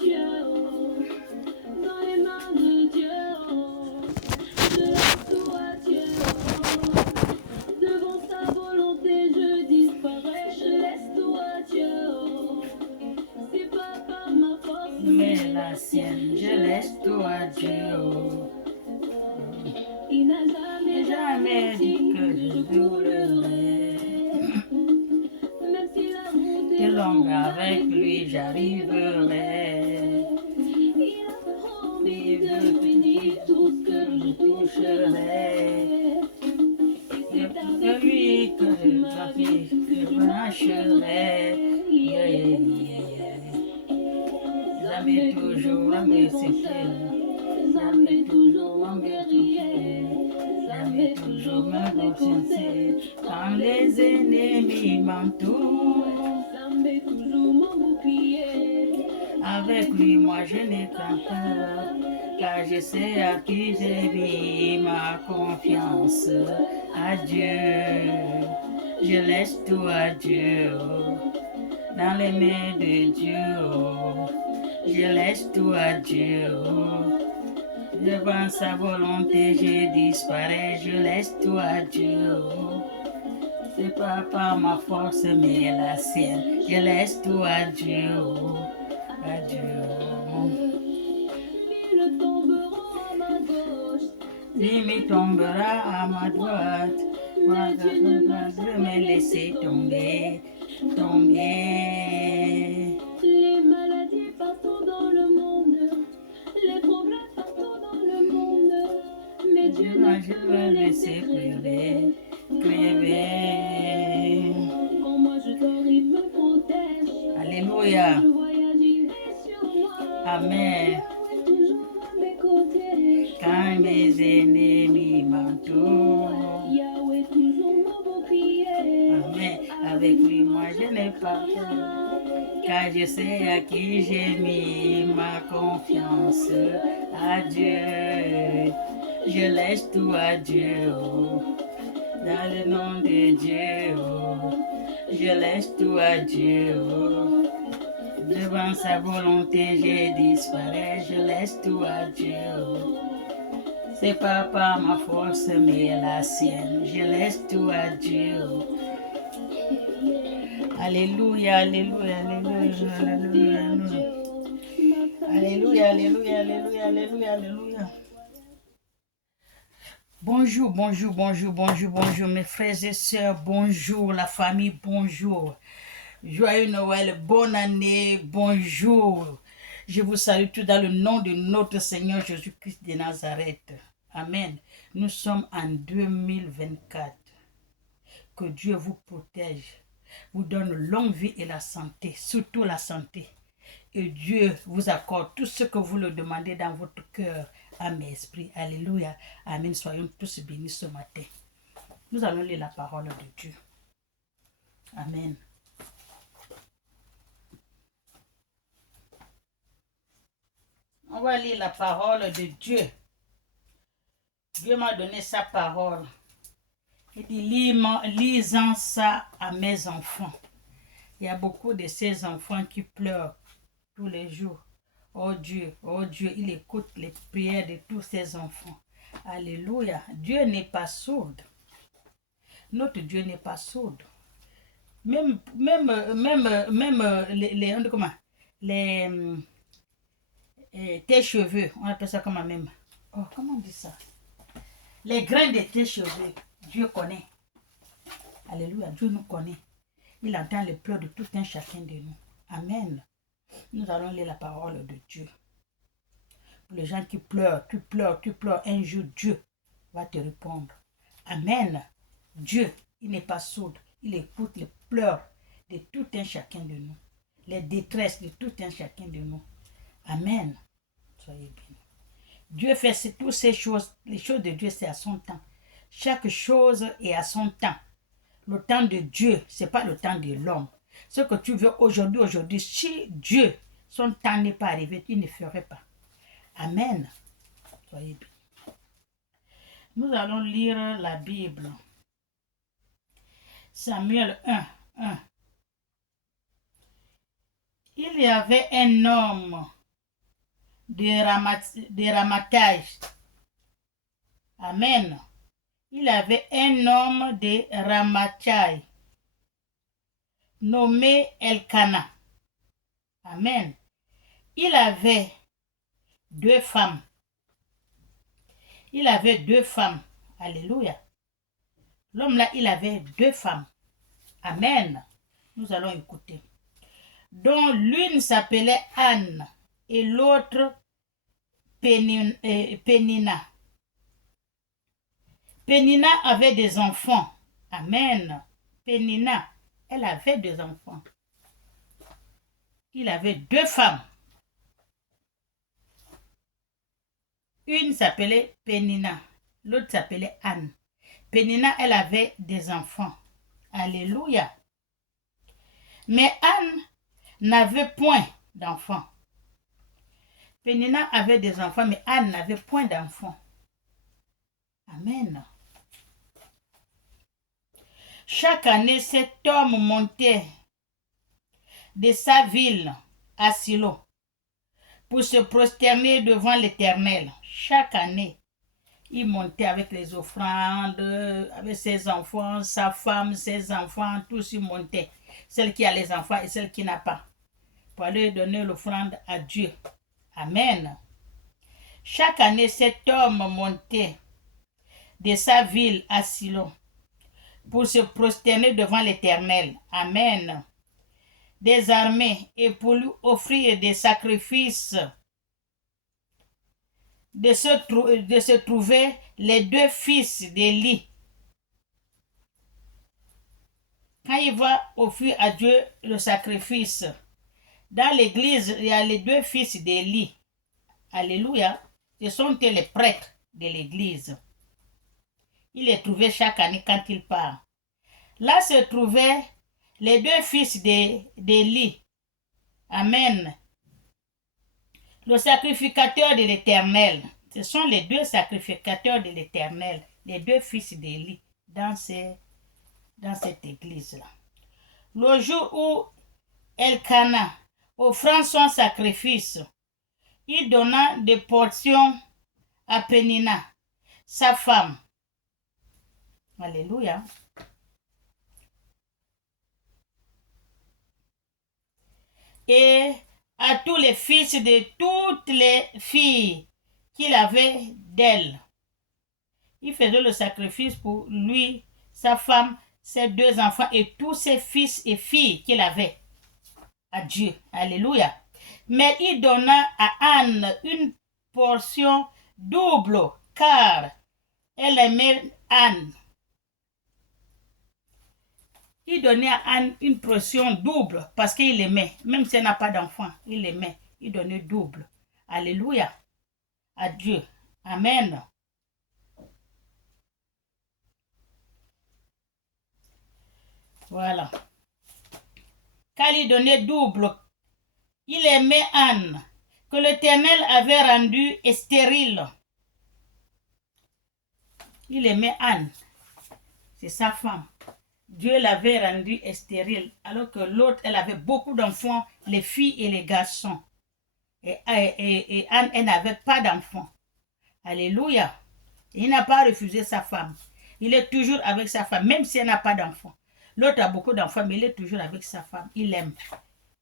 Dieu, oh, dans les mains de Dieu, oh, je laisse tout à Dieu, oh, devant sa volonté je disparais, je laisse tout à Dieu, oh, c'est pas par ma force mais la sienne, je laisse tout à Dieu, oh. Il n'a jamais dit que je roulerai. Même si la route est longue, avec lui j'arriverai. Il a promis de bénir tout ce que je toucherai. Et c'est avec lui que ma vie je marcherai. Yeah, yeah, yeah. Jamais toujours à me séparer. Jamais toujours à me réveiller. Jamais toujours me consciencer. Quand les ennemis m'entourent. Jamais toujours mon bouclier. Avec lui, moi je n'ai qu'un peur. Car je sais à qui j'ai mis ma confiance. À Dieu. Je laisse tout à Dieu. Dans les mains de Dieu. Je laisse tout à Dieu. Devant sa volonté, je disparais, je laisse tout à Dieu. C'est pas par ma force, mais la sienne. Je laisse tout à Dieu. À Dieu. Mille tomberont à ma gauche, mille tombera à ma droite. Moi, je me laisser tomber, tomber. Les maladies partout dans le monde, les problèmes partout dans le monde. Mais Dieu ne peut me laisser crever, crever. Quand moi je dors, il me protège. Alléluia. Je voyage, il est sur moi. Amen. Yahweh toujours à mes côtés. Quand mes ennemis m'entourent. Yahweh toujours mon bouclier. Amen. Avec lui, moi je n'ai pas peur. Car je sais à qui j'ai mis ma confiance. À Dieu. Je laisse tout à Dieu. Dans le nom de Dieu. Je laisse tout à Dieu. Devant sa volonté, je disparais. Je laisse tout à Dieu. C'est pas par ma force, mais la sienne. Je laisse tout à Dieu. Alléluia, alléluia, alléluia, alléluia, alléluia, alléluia, alléluia, alléluia, alléluia. Bonjour, bonjour, bonjour, bonjour, bonjour, mes frères et sœurs, bonjour, la famille, bonjour. Joyeux Noël, bonne année, bonjour. Je vous salue tous dans le nom de notre Seigneur Jésus-Christ de Nazareth. Amen. Nous sommes en 2024. Que Dieu vous protège, vous donne longue vie et la santé, surtout la santé. Et Dieu vous accorde tout ce que vous le demandez dans votre cœur, âme et esprit. Alléluia. Amen. Soyons tous bénis ce matin. Nous allons lire la parole de Dieu. Amen. On va lire la parole de Dieu. Dieu m'a donné sa parole. Il dit, lisant ça à mes enfants. Il y a beaucoup de ces enfants qui pleurent tous les jours. Oh Dieu, il écoute les prières de tous ses enfants. Alléluia. Dieu n'est pas sourd. Notre Dieu n'est pas sourd. Même tes cheveux, on appelle ça comment même. Oh, comment on dit ça? Les grains de tes cheveux, Dieu connaît. Alléluia, Dieu nous connaît. Il entend les pleurs de tout un chacun de nous. Amen. Nous allons lire la parole de Dieu. Pour les gens qui pleurent, tu pleures, un jour Dieu va te répondre. Amen. Dieu, il n'est pas sourd. Il écoute les pleurs de tout un chacun de nous. Les détresses de tout un chacun de nous. Amen. Soyez bénis. Dieu fait toutes ces choses. Les choses de Dieu, c'est à son temps. Chaque chose est à son temps. Le temps de Dieu, ce n'est pas le temps de l'homme. Ce que tu veux aujourd'hui, si Dieu, son temps n'est pas arrivé, il ne ferait pas. Amen. Soyez bénis. Nous allons lire la Bible. Samuel 1. Il y avait un homme de ramatage. Amen. Il avait un homme de Ramathai nommé Elkana. Amen. Il avait deux femmes. Il avait deux femmes. Alléluia. L'homme là, il avait deux femmes. Amen. Nous allons écouter. Dont l'une s'appelait Anne et l'autre Pénina. Pénina avait des enfants. Amen. Pénina, elle avait des enfants. Il avait deux femmes. Une s'appelait Pénina, l'autre s'appelait Anne. Pénina, elle avait des enfants. Alléluia. Mais Anne n'avait point d'enfants. Pénina avait des enfants, mais Anne n'avait point d'enfants. Amen. Chaque année, cet homme montait de sa ville à Silo pour se prosterner devant l'Éternel. Chaque année, il montait avec les offrandes, avec ses enfants, sa femme, ses enfants, tous ils montaient. Celle qui a les enfants et celle qui n'a pas. Pour aller donner l'offrande à Dieu. Amen. Chaque année, cet homme montait de sa ville à Silo pour se prosterner devant l'Éternel. Amen. Des armées et pour lui offrir des sacrifices. De se trouver les deux fils d'Élie. Quand il va offrir à Dieu le sacrifice, dans l'église, il y a les deux fils d'Élie. Alléluia. Ce sont les prêtres de l'église. Il les trouvait chaque année quand il part. Là se trouvaient les deux fils d'Élie. Amen. Le sacrificateur de l'Éternel. Ce sont les deux sacrificateurs de l'Éternel, les deux fils d'Élie dans cette église-là. Le jour où Elkana offrant son sacrifice, il donna des portions à Pénina, sa femme. Alléluia. Et à tous les fils de toutes les filles qu'il avait d'elle. Il faisait le sacrifice pour lui, sa femme, ses deux enfants et tous ses fils et filles qu'il avait à Dieu. Alléluia. Mais il donna à Anne une portion double, car elle aimait Anne. Il donnait à Anne une portion double parce qu'il l'aimait. Même si elle n'a pas d'enfant, il l'aimait. Il donnait double. Alléluia. À Dieu. Amen. Voilà. Car il donnait double. Il aimait Anne, que l'Éternel avait rendue stérile. Il aimait Anne. C'est sa femme. Dieu l'avait rendue stérile, alors que l'autre, elle avait beaucoup d'enfants, les filles et les garçons. Et Anne, elle n'avait pas d'enfants. Alléluia. Il n'a pas refusé sa femme. Il est toujours avec sa femme, même si elle n'a pas d'enfants. L'autre a beaucoup d'enfants, mais il est toujours avec sa femme. Il l'aime.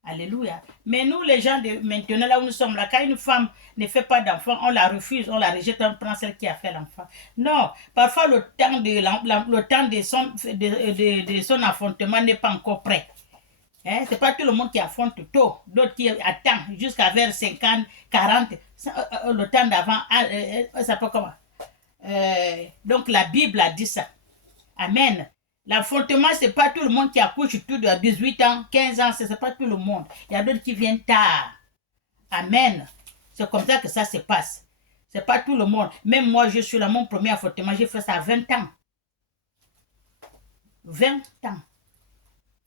Alléluia. Mais nous, les gens de maintenant, là où nous sommes là, quand une femme ne fait pas d'enfant, on la refuse, on la rejette, on prend celle qui a fait l'enfant. Non, parfois le temps de son enfantement n'est pas encore prêt. Hein? Ce n'est pas tout le monde qui affronte tôt, d'autres qui attendent jusqu'à vers 50, 40, le temps d'avant, ça peut comment? Donc la Bible a dit ça. Amen. L'enfantement, ce n'est pas tout le monde qui accouche tout de 18 ans, 15 ans, ce n'est pas tout le monde. Il y a d'autres qui viennent tard. Amen. C'est comme ça que ça se passe. Ce n'est pas tout le monde. Même moi, je suis là, mon premier enfantement, j'ai fait ça à 20 ans. 20 ans.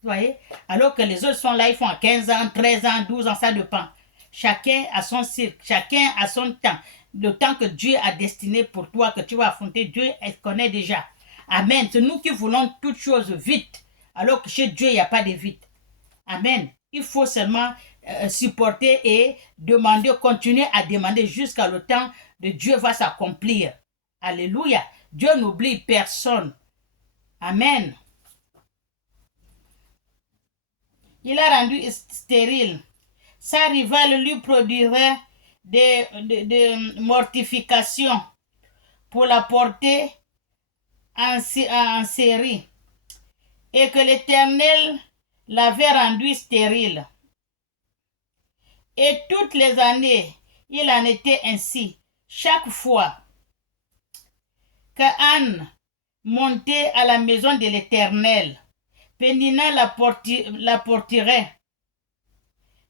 Vous voyez? Alors que les autres sont là, ils font à 15 ans, 13 ans, 12 ans, ça dépend. Chacun a son cycle, chacun a son temps. Le temps que Dieu a destiné pour toi, que tu vas affronter, Dieu connaît déjà. Amen. C'est nous qui voulons toutes choses vite, alors que chez Dieu, il n'y a pas de vite. Amen. Il faut seulement supporter et demander, continuer à demander jusqu'à le temps de Dieu va s'accomplir. Alléluia. Dieu n'oublie personne. Amen. Il a rendu stérile. Sa rivale lui produirait des mortifications pour la porter en série. Et que l'Éternel l'avait rendu stérile. Et toutes les années, il en était ainsi. Chaque fois que Anne montait à la maison de l'Éternel, Pénina la porterait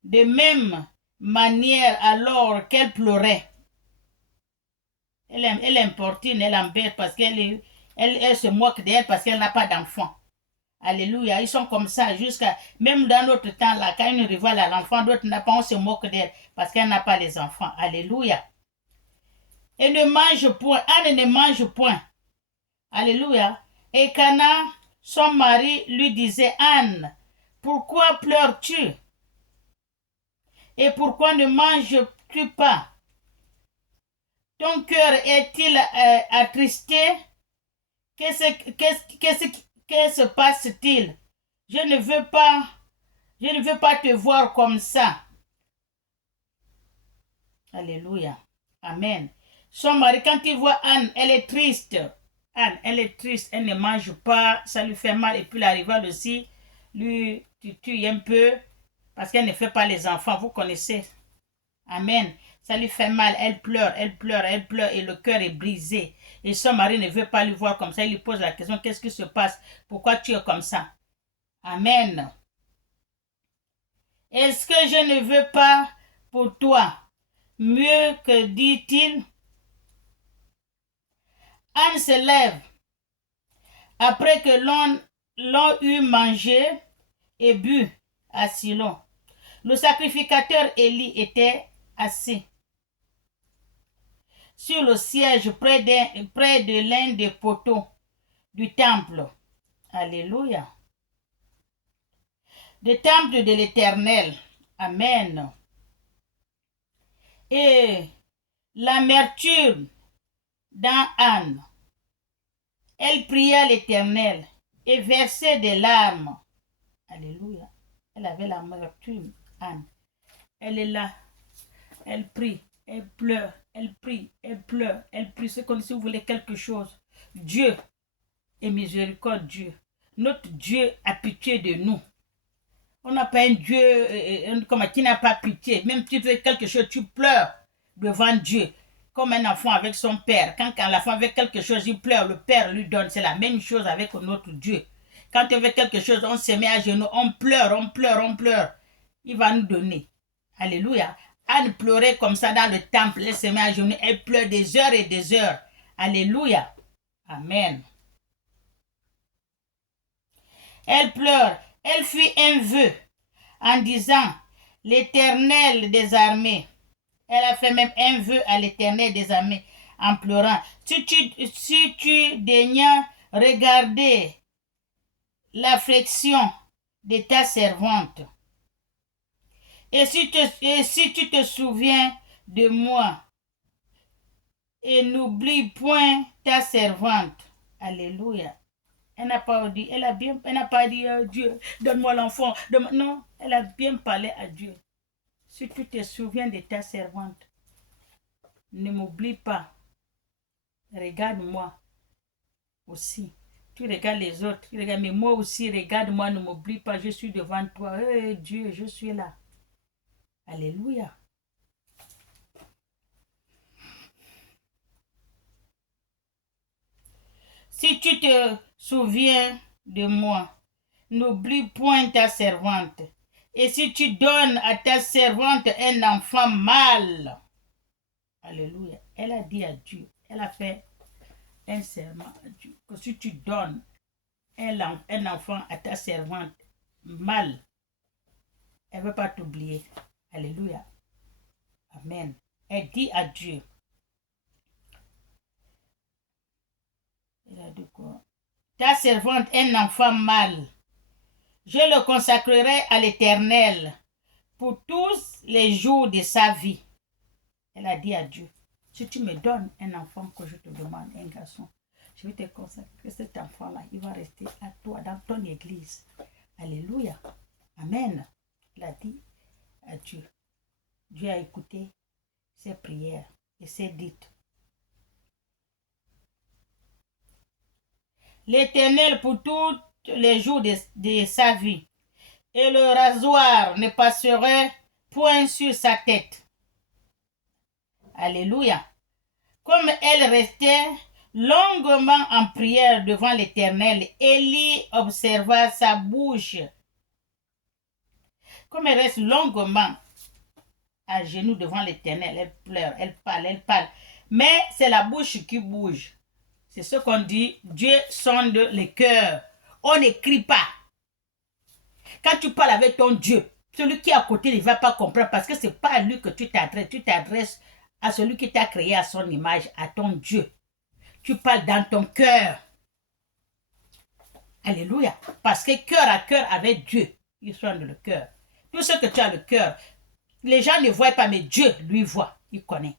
de même manière alors qu'elle pleurait. Elle importune, elle embête parce elle se moque d'elle parce qu'elle n'a pas d'enfant. Alléluia, ils sont comme ça jusqu'à, même dans notre temps là, quand une rivale a l'enfant, d'autres n'ont pas, on se moque d'elle parce qu'elle n'a pas les enfants. Alléluia. Et ne mange point, Anne ne mange point. Alléluia. Et Cana, son mari, lui disait, Anne, pourquoi pleures-tu? Et pourquoi ne manges-tu pas? Ton cœur est-il attristé? Que se passe-t-il? Je ne veux pas te voir comme ça. Alléluia. Amen. Son mari, quand il voit Anne, elle est triste. Anne, elle est triste, elle ne mange pas, ça lui fait mal. Et puis la rivale aussi, lui tue un peu parce qu'elle ne fait pas les enfants, vous connaissez. Amen. Ça lui fait mal, elle pleure et le cœur est brisé. Et son mari ne veut pas lui voir comme ça. Il lui pose la question, qu'est-ce qui se passe? Pourquoi tu es comme ça? Amen. Est-ce que je ne veux pas pour toi mieux que dit-il? Anne se lève après que l'on eut mangé et bu à Silo. Le sacrificateur Élie était assis sur le siège près de l'un des poteaux du temple. Alléluia. Du temple de l'Éternel. Amen. Et l'amertume dans Anne. Elle pria l'Éternel et versait des larmes. Alléluia. Elle avait l'amertume, Anne. Elle est là. Elle prie. Elle pleure. Elle prie. Elle pleure. Elle prie. C'est comme si vous voulez quelque chose. Dieu est miséricordieux. Notre Dieu a pitié de nous. On n'a pas un Dieu qui n'a pas pitié. Même si tu fais quelque chose, tu pleures devant Dieu. Comme un enfant avec son père. Quand l'enfant veut quelque chose, il pleure, le père lui donne. C'est la même chose avec notre Dieu. Quand on veut quelque chose, on se met à genoux, on pleure. Il va nous donner. Alléluia. Anne pleurait comme ça dans le temple. Elle se met à genoux, elle pleure des heures et des heures. Alléluia. Amen. Elle pleure. Elle fit un vœu en disant, l'Éternel des armées. Elle a fait même un vœu à l'Éternel des armées en pleurant. Si tu daignes regarder l'affliction de ta servante, et si tu te souviens de moi, et n'oublie point ta servante. Alléluia. Elle n'a pas dit, elle n'a pas dit, Dieu, donne-moi l'enfant. Non, elle a bien parlé à Dieu. Si tu te souviens de ta servante, ne m'oublie pas. Regarde-moi aussi. Tu regardes les autres, tu regardes, mais moi aussi, regarde-moi, ne m'oublie pas, je suis devant toi. Hey, Dieu, je suis là. Alléluia. Si tu te souviens de moi, n'oublie point ta servante. Et si tu donnes à ta servante un enfant mâle, alléluia, elle a dit à Dieu, elle a fait un serment à Dieu, que si tu donnes un enfant à ta servante mâle, elle ne veut pas t'oublier. Alléluia. Amen. Elle dit à Dieu. Elle a dit quoi? Ta servante, un enfant mâle, je le consacrerai à l'Éternel pour tous les jours de sa vie. Elle a dit à Dieu, si tu me donnes un enfant que je te demande, un garçon, je vais te consacrer cet enfant-là, il va rester à toi dans ton église. Alléluia. Amen. Elle a dit à Dieu. Dieu a écouté ses prières et ses dites. L'Éternel pour tous les jours de sa vie, et le rasoir ne passerait point sur sa tête. Alléluia. Comme elle restait longuement en prière devant l'Éternel, Élie observa sa bouche. Comme elle reste longuement à genoux devant l'Éternel, elle pleure, elle parle. Mais c'est la bouche qui bouge. C'est ce qu'on dit, Dieu sonde le cœur. On n'écrit pas. Quand tu parles avec ton Dieu, celui qui est à côté ne va pas comprendre parce que ce n'est pas à lui que tu t'adresses. Tu t'adresses à celui qui t'a créé à son image, à ton Dieu. Tu parles dans ton cœur. Alléluia. Parce que cœur à cœur avec Dieu, il sonde le cœur. Tout ce que tu as le cœur, les gens ne voient pas, mais Dieu, lui, voit. Il connaît.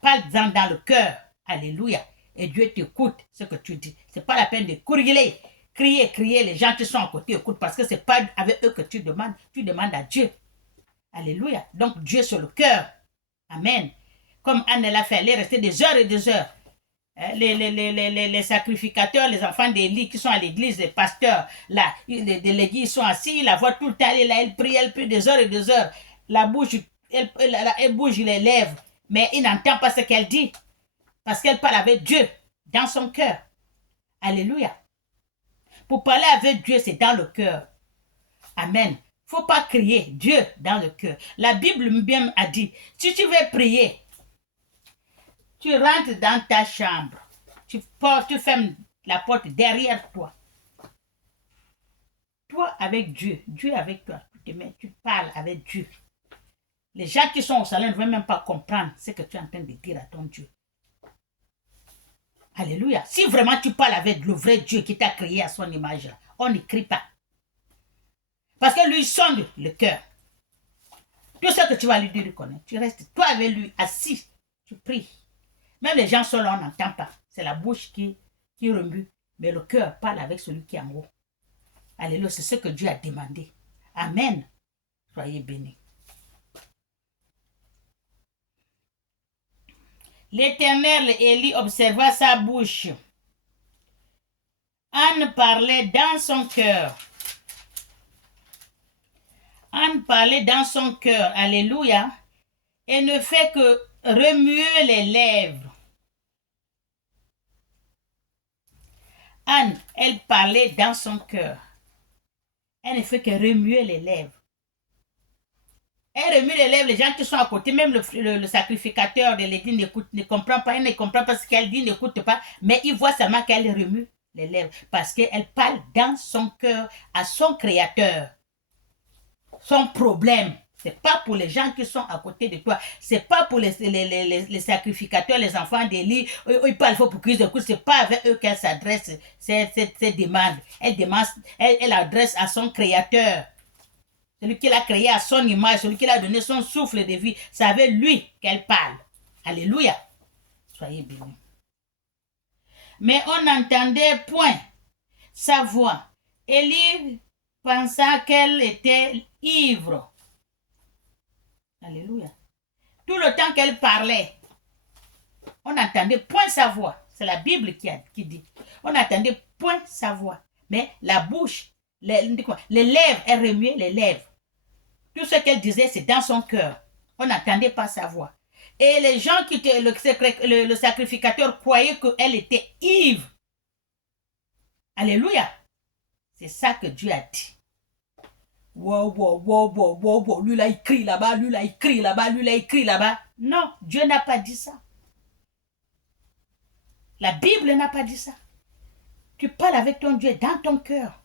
Parle dans le cœur. Alléluia. Et Dieu t'écoute ce que tu dis. Ce n'est pas la peine de crier. Crier. Les gens qui sont à côté écoutent parce que ce n'est pas avec eux que tu demandes. Tu demandes à Dieu. Alléluia. Donc Dieu sur le cœur. Amen. Comme Anne l'a fait, elle est restée des heures et des heures. Les sacrificateurs, les enfants d'Élie qui sont à l'église, les pasteurs, là, de l'église sont assis, la voix tout le temps, elle est là, elle prie des heures et des heures. La bouche, elle bouge les lèvres, mais il n'entend pas ce qu'elle dit, parce qu'elle parle avec Dieu dans son cœur. Alléluia. Pour parler avec Dieu, c'est dans le cœur. Amen. Il ne faut pas crier Dieu dans le cœur. La Bible même a dit, si tu veux prier, tu rentres dans ta chambre. Tu fermes la porte derrière toi. Toi avec Dieu. Dieu avec toi. Tu parles avec Dieu. Les gens qui sont au salon ne vont même pas comprendre ce que tu es en train de dire à ton Dieu. Alléluia. Si vraiment tu parles avec le vrai Dieu qui t'a créé à son image, on n'écrit pas. Parce que lui sonde le cœur. Tout ce que tu vas lui dire, il connaît. Tu restes toi avec lui assis. Tu pries. Même les gens sont là, on n'entend pas. C'est la bouche qui remue. Mais le cœur parle avec celui qui est en haut. Alléluia, c'est ce que Dieu a demandé. Amen. Soyez bénis. L'Éternel, Élie, observa sa bouche. Anne parlait dans son cœur. Anne parlait dans son cœur. Alléluia. Et ne fait que remuer les lèvres. Anne, elle parlait dans son cœur. Elle ne fait que remuer les lèvres. Elle remue les lèvres, les gens qui sont à côté, même le sacrificateur de l'église ne comprend pas, il ne comprend pas ce qu'elle dit, n'écoute pas, mais il voit seulement qu'elle remue les lèvres parce qu'elle parle dans son cœur à son créateur. Son problème, c'est pas pour les gens qui sont à côté de toi, c'est pas pour les sacrificateurs, les enfants d'Élie, ils parlent fort pour qu'ils écoutent, c'est pas avec eux qu'elle s'adresse ces demandes. Elle adresse à son créateur. Celui qui l'a créé à son image, celui qui l'a donné son souffle de vie, c'est avec lui qu'elle parle. Alléluia. Soyez bénis. Mais on n'entendait point sa voix. Élie pensa qu'elle était ivre. Alléluia. Tout le temps qu'elle parlait, on n'entendait point sa voix. C'est la Bible qui dit. On n'entendait point sa voix. Mais la bouche, les lèvres, elle remuait les lèvres. Tout ce qu'elle disait, c'est dans son cœur. On n'entendait pas sa voix. Et les gens qui étaient, le sacrificateur croyaient qu'elle était ivre. Alléluia. C'est ça que Dieu a dit. Wow. Lui là, il crie là-bas, lui là, il crie là-bas, lui là, il crie là-bas. Non, Dieu n'a pas dit ça. La Bible n'a pas dit ça. Tu parles avec ton Dieu dans ton cœur.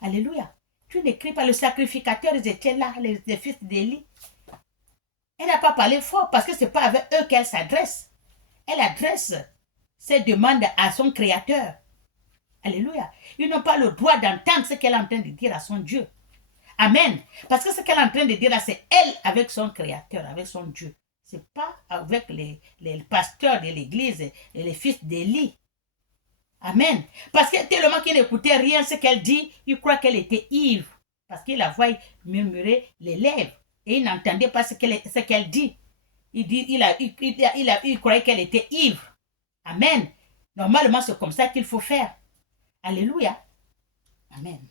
Alléluia. Tu n'écris pas, le sacrificateur, ils étaient là, les fils d'Élie. Elle n'a pas parlé fort parce que ce n'est pas avec eux qu'elle s'adresse. Elle adresse ses demandes à son créateur. Alléluia. Ils n'ont pas le droit d'entendre ce qu'elle est en train de dire à son Dieu. Amen. Parce que ce qu'elle est en train de dire là, c'est elle avec son Créateur, avec son Dieu. Ce n'est pas avec les pasteurs de l'église et les fils d'Élie. Amen. Parce que tellement qu'il n'écoutait rien ce qu'elle dit, il croit qu'elle était ivre. Parce qu'il la voit murmurer les lèvres. Et il n'entendait pas ce qu'elle dit. Il croyait qu'elle était ivre. Amen. Normalement, c'est comme ça qu'il faut faire. Alléluia. Amen.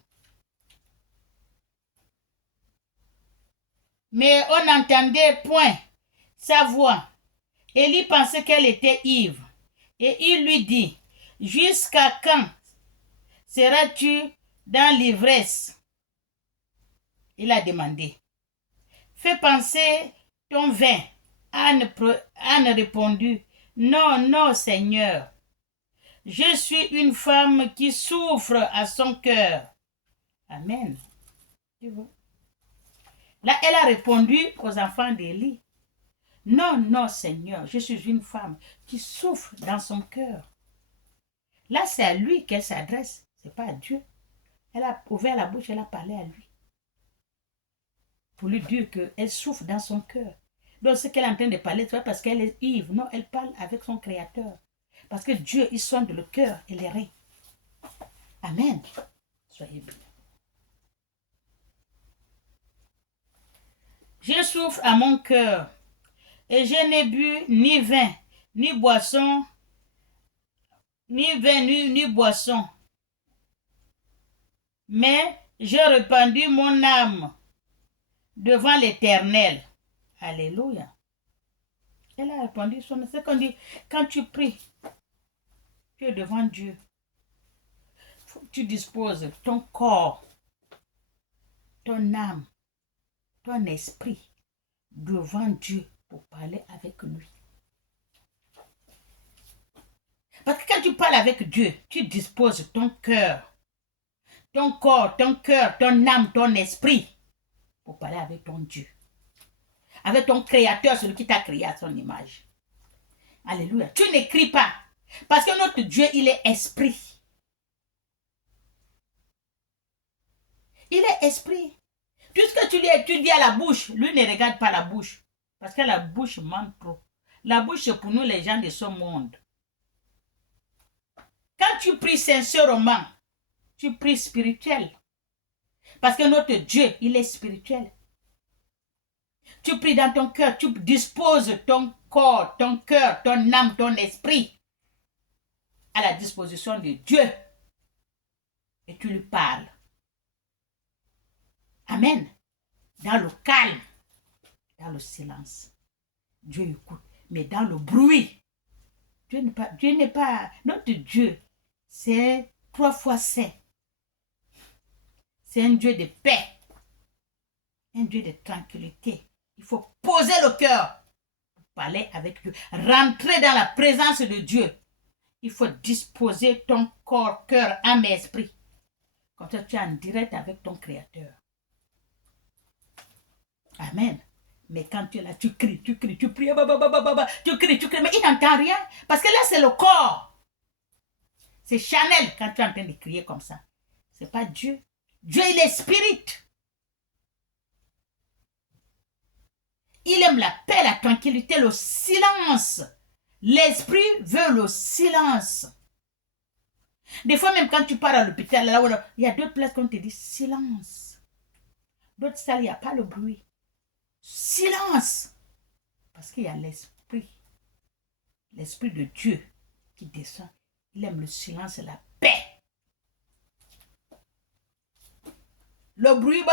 Mais on n'entendait point sa voix. Élie pensait qu'elle était ivre. Et il lui dit, jusqu'à quand seras-tu dans l'ivresse? Il a demandé. Fais penser ton vin. Anne répondit, non, non, Seigneur. Je suis une femme qui souffre à son cœur. Amen. Là, elle a répondu aux enfants d'Élie. Non, non, Seigneur, je suis une femme qui souffre dans son cœur. Là, c'est à lui qu'elle s'adresse, ce n'est pas à Dieu. Elle a ouvert la bouche, elle a parlé à lui. Pour lui dire qu'elle souffre dans son cœur. Donc, ce qu'elle est en train de parler, c'est pas parce qu'elle est ivre. Non, elle parle avec son Créateur. Parce que Dieu, il sonde le cœur et les reins. Amen. Soyez bénis. Je souffre à mon cœur et je n'ai bu ni vin, ni boisson, ni boisson. Mais j'ai répandu mon âme devant l'Éternel. Alléluia. Elle a répondu son... C'est qu'on dit, quand tu pries, tu es devant Dieu. Tu disposes ton corps, ton âme, ton esprit devant Dieu pour parler avec lui. Parce que quand tu parles avec Dieu, tu disposes ton cœur, ton corps, ton cœur, ton âme, ton esprit pour parler avec ton Dieu. Avec ton Créateur, celui qui t'a créé à son image. Alléluia. Tu n'écris pas. Parce que notre Dieu, il est esprit. Il est esprit. Tout ce que tu dis à la bouche, lui ne regarde pas la bouche. Parce que la bouche ment trop. La bouche, c'est pour nous les gens de ce monde. Quand tu pries sincèrement, tu pries spirituel. Parce que notre Dieu, il est spirituel. Tu pries dans ton cœur, tu disposes ton corps, ton cœur, ton âme, ton esprit à la disposition de Dieu. Et tu lui parles. Amen. Dans le calme, dans le silence. Dieu écoute. Mais dans le bruit, Dieu n'est pas, notre Dieu, c'est 3 fois saint. C'est un Dieu de paix, un Dieu de tranquillité. Il faut poser le cœur pour parler avec Dieu. Rentrer dans la présence de Dieu. Il faut disposer ton corps, cœur, âme et esprit. Comme ça, tu es en direct avec ton Créateur. Amen. Mais quand tu es là, tu cries, tu pries, tu cries, mais il n'entend rien. Parce que là, c'est le corps. C'est Chanel quand tu es en train de crier comme ça. Ce n'est pas Dieu. Dieu, il est spirit. Il aime la paix, la tranquillité, le silence. L'esprit veut le silence. Des fois, même quand tu pars à l'hôpital, là où il y a d'autres places qu'on te dit silence. D'autres salles, il n'y a pas le bruit. Silence. Parce qu'il y a l'esprit. L'esprit de Dieu qui descend. Il aime le silence et la paix. Le bruit,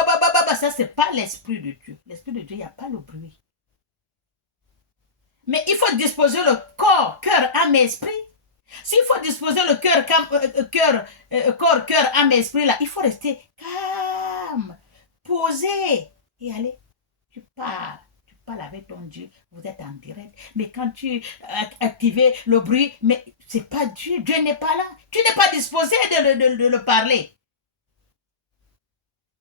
ça, ce n'est pas l'esprit de Dieu. L'esprit de Dieu, il n'y a pas le bruit. Mais il faut disposer le corps, cœur, âme et esprit. S'il faut disposer le corps, cœur, âme et esprit, là, il faut rester calme, posé et aller. Tu parles avec ton Dieu, vous êtes en direct. Mais quand tu actives le bruit, mais ce n'est pas Dieu, Dieu n'est pas là. Tu n'es pas disposé de le parler.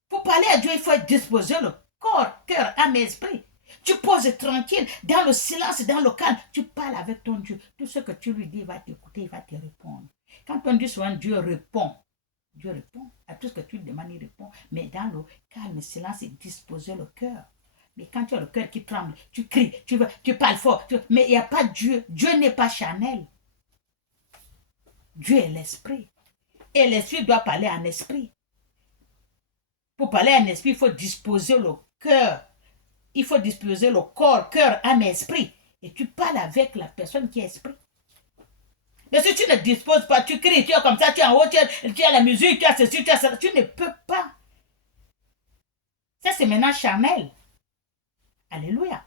Pour parler à Dieu, il faut être disposé le corps, cœur, âme et esprit. Tu poses tranquille, dans le silence, dans le calme. Tu parles avec ton Dieu. Tout ce que tu lui dis, il va t'écouter, il va te répondre. Quand on dit souvent Dieu répond, Dieu répond. À tout ce que tu demandes, il répond. Mais dans le calme, silence et disposer le cœur. Mais quand tu as le cœur qui tremble, tu cries, tu parles fort. Mais il n'y a pas Dieu. Dieu n'est pas charnel. Dieu est l'esprit. Et l'esprit doit parler en esprit. Pour parler en esprit, il faut disposer le cœur. Il faut disposer le corps, cœur, âme et esprit. Et tu parles avec la personne qui est esprit. Mais si tu ne disposes pas, tu cries, tu es comme ça, tu es en haut, tu as la musique, tu as ceci, tu as ça, tu ne peux pas. Ça, c'est maintenant charnel. Alléluia.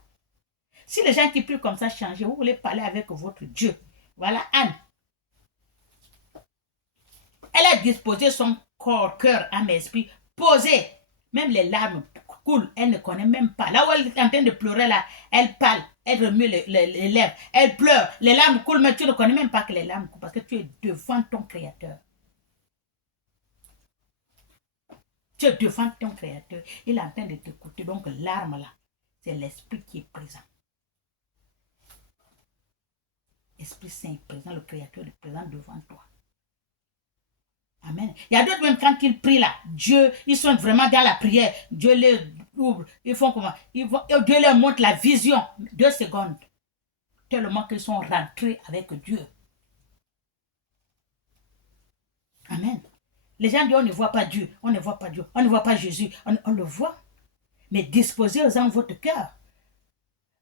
Si les gens qui prient comme ça changent, vous voulez parler avec votre Dieu. Voilà Anne. Elle a disposé son corps, cœur, âme, esprit, posé. Même les larmes coulent, elle ne connaît même pas. Là où elle est en train de pleurer, là, elle parle, elle remue les lèvres, elle pleure, les larmes coulent, mais tu ne connais même pas que les larmes coulent parce que tu es devant ton Créateur. Tu es devant ton Créateur. Il est en train de t'écouter. Donc, l'arme là, c'est l'Esprit qui est présent. L'Esprit Saint est présent, le Créateur est présent devant toi. Amen. Il y a d'autres même quand ils prient là, Dieu, ils sont vraiment dans la prière. Dieu les ouvre. Ils font comment? Dieu leur montre la vision. 2 secondes. Tellement qu'ils sont rentrés avec Dieu. Amen. Les gens disent on ne voit pas Dieu, on ne voit pas Dieu, on ne voit pas Jésus. On le voit. Mais disposez-en votre cœur.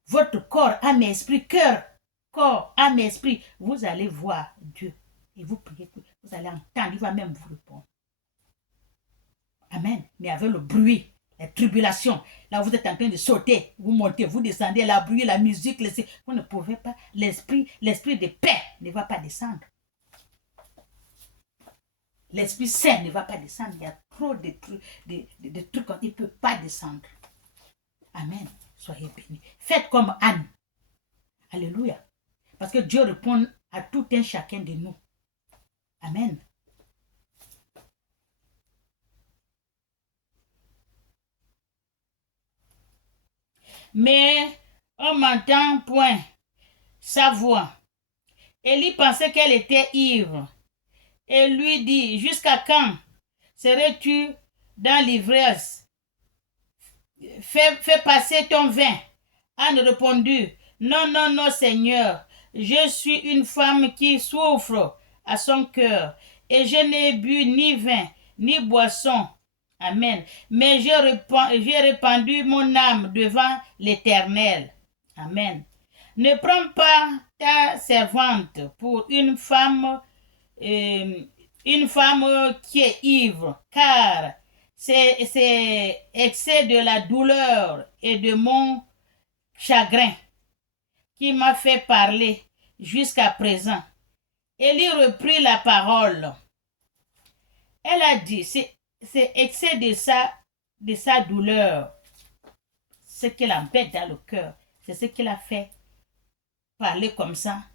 Votre corps, âme et esprit, cœur, corps, âme et esprit. Vous allez voir Dieu. Et vous priez, vous allez entendre, il va même vous répondre. Amen. Mais avec le bruit, les tribulations, là vous êtes en train de sauter, vous montez, vous descendez, la bruit, la musique, vous ne pouvez pas, l'esprit de paix ne va pas descendre. L'Esprit Saint ne va pas descendre. Il y a trop de trucs, il ne peut pas descendre. Amen. Soyez bénis. Faites comme Anne. Alléluia. Parce que Dieu répond à tout un chacun de nous. Amen. Mais on m'entend point sa voix. Élie pensait qu'elle était ivre et lui dit, jusqu'à quand serais-tu dans l'ivresse? Fais passer ton vin. Anne répondit, non, non, non, Seigneur, je suis une femme qui souffre à son cœur et je n'ai bu ni vin ni boisson. Amen. Mais j'ai répandu mon âme devant l'Éternel. Amen. Ne prends pas ta servante pour une femme qui est ivre, car c'est excès de la douleur et de mon chagrin qui m'a fait parler jusqu'à présent. Élie reprit la parole. Elle a dit, c'est excès de sa douleur, ce qui l'embête dans le cœur, c'est ce qui l'a fait parler comme ça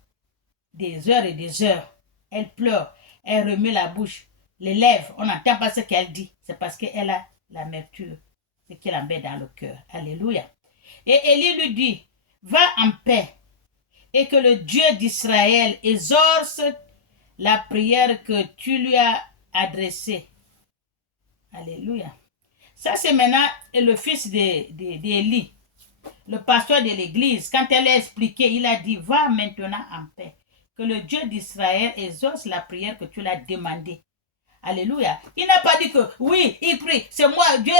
des heures et des heures. Elle pleure, elle remet la bouche, les lèvres, on n'entend pas ce qu'elle dit, c'est parce qu'elle a l'amertume, ce qui l'embête dans le cœur. Alléluia. Et Élie lui dit, va en paix et que le Dieu d'Israël exauce la prière que tu lui as adressée. Alléluia. Ça, c'est maintenant le fils d'Élie, le pasteur de l'église. Quand elle a expliqué, il a dit, va maintenant en paix. Que le Dieu d'Israël exauce la prière que tu l'as demandée. Alléluia. Il n'a pas dit que, oui, il prie, c'est moi, Dieu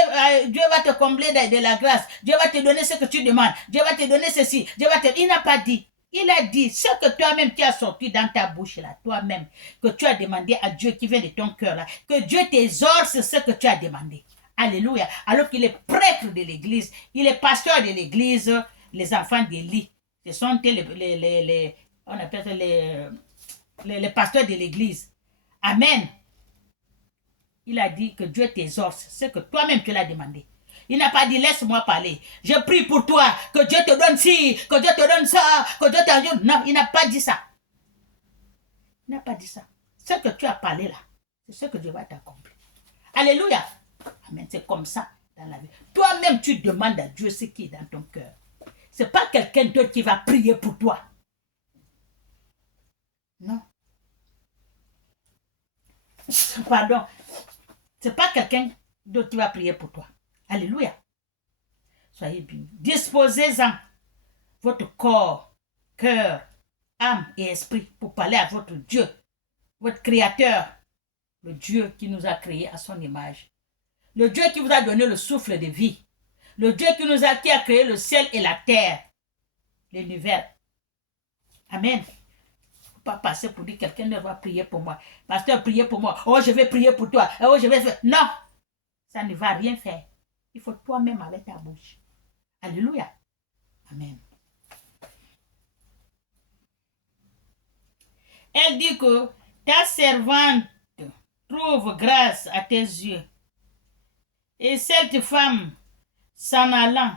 va te combler de la grâce. Dieu va te donner ce que tu demandes. Dieu va te donner ceci. Il n'a pas dit. Il a dit ce que toi-même tu as sorti dans ta bouche là, toi-même, que tu as demandé à Dieu qui vient de ton cœur là, que Dieu t'exauce ce que tu as demandé. Alléluia. Alors qu'il est prêtre de l'église, il est pasteur de l'église, les enfants d'Élie. Ce sont on appelle ça les pasteurs de l'église. Amen. Il a dit que Dieu t'exauce, ce que toi-même tu l'as demandé. Il n'a pas dit laisse-moi parler. Je prie pour toi, que Dieu te donne ci, que Dieu te donne ça, que Dieu te donne. Non, il n'a pas dit ça. Il n'a pas dit ça. Ce que tu as parlé là, c'est ce que Dieu va t'accomplir. Alléluia. Amen. C'est comme ça dans la vie. Toi-même, tu demandes à Dieu ce qui est dans ton cœur. Ce n'est pas quelqu'un d'autre qui va prier pour toi. Non. Pardon. Ce n'est pas quelqu'un d'autre qui va prier pour toi. Alléluia. Soyez bénis. Disposez-en votre corps, cœur, âme et esprit pour parler à votre Dieu, votre Créateur, le Dieu qui nous a créés à son image. Le Dieu qui vous a donné le souffle de vie. Le Dieu qui a créé le ciel et la terre, l'univers. Amen. Pas passer pour dire quelqu'un ne va prier pour moi. Pasteur, priez pour moi. Oh, je vais prier pour toi. Oh, je vais faire. Non, ça ne va rien faire. Il faut toi-même avec ta bouche. Alléluia. Amen. Elle dit que ta servante trouve grâce à tes yeux. Et cette femme, s'en allant,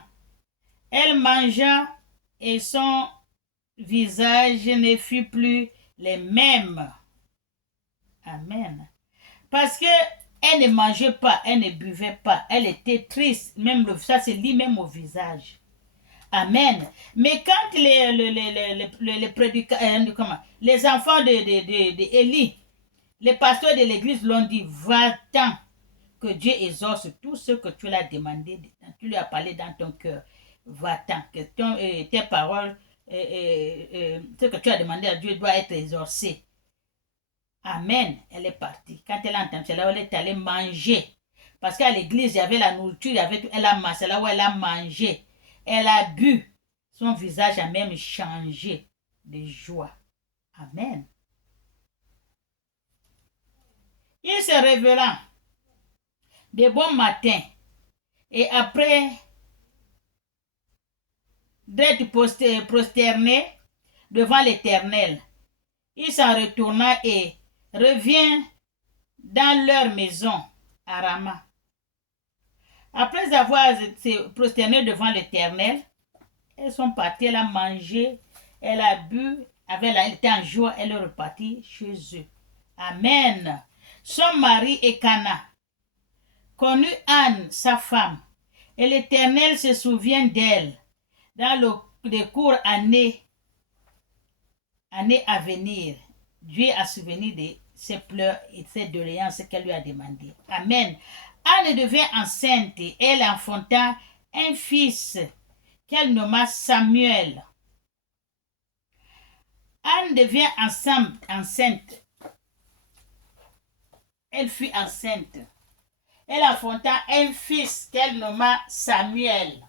elle mangea et son visage ne fut plus les mêmes. Amen. Parce que elle ne mangeait pas, elle ne buvait pas, elle était triste, même ça se lit même au visage. Amen. Mais quand les enfants de Élie, les pasteurs de l'église l'ont dit, va-t'en, que Dieu exauce tout ce que tu lui as demandé, tu lui as parlé dans ton cœur. Va-t'en, que tes paroles, ce que tu as demandé à Dieu doit être exaucé. Amen. Elle est partie. Quand elle a entendu cela, elle est allée manger. Parce qu'à l'église, il y avait la nourriture, il y avait tout. C'est là où elle a mangé. Elle a bu. Son visage a même changé de joie. Amen. Il se révéla de bon matin et après d'être prosterné devant l'Éternel, il s'en retourna et revient dans leur maison à Rama. Après avoir se prosterné devant l'Éternel, elles sont parties, elle a mangé, elle a bu, elle était en joie, elle est repartie chez eux. Amen. Son mari Elkana connut Anne, sa femme, et l'Éternel se souvient d'elle dans les courtes années à venir. Dieu a souvenu de ses pleurs et ses doléances qu'elle lui a demandées. Amen. Anne devint enceinte et elle enfanta un fils qu'elle nomma Samuel. Anne devient enceinte. Elle fut enceinte. Elle enfanta un fils qu'elle nomma Samuel.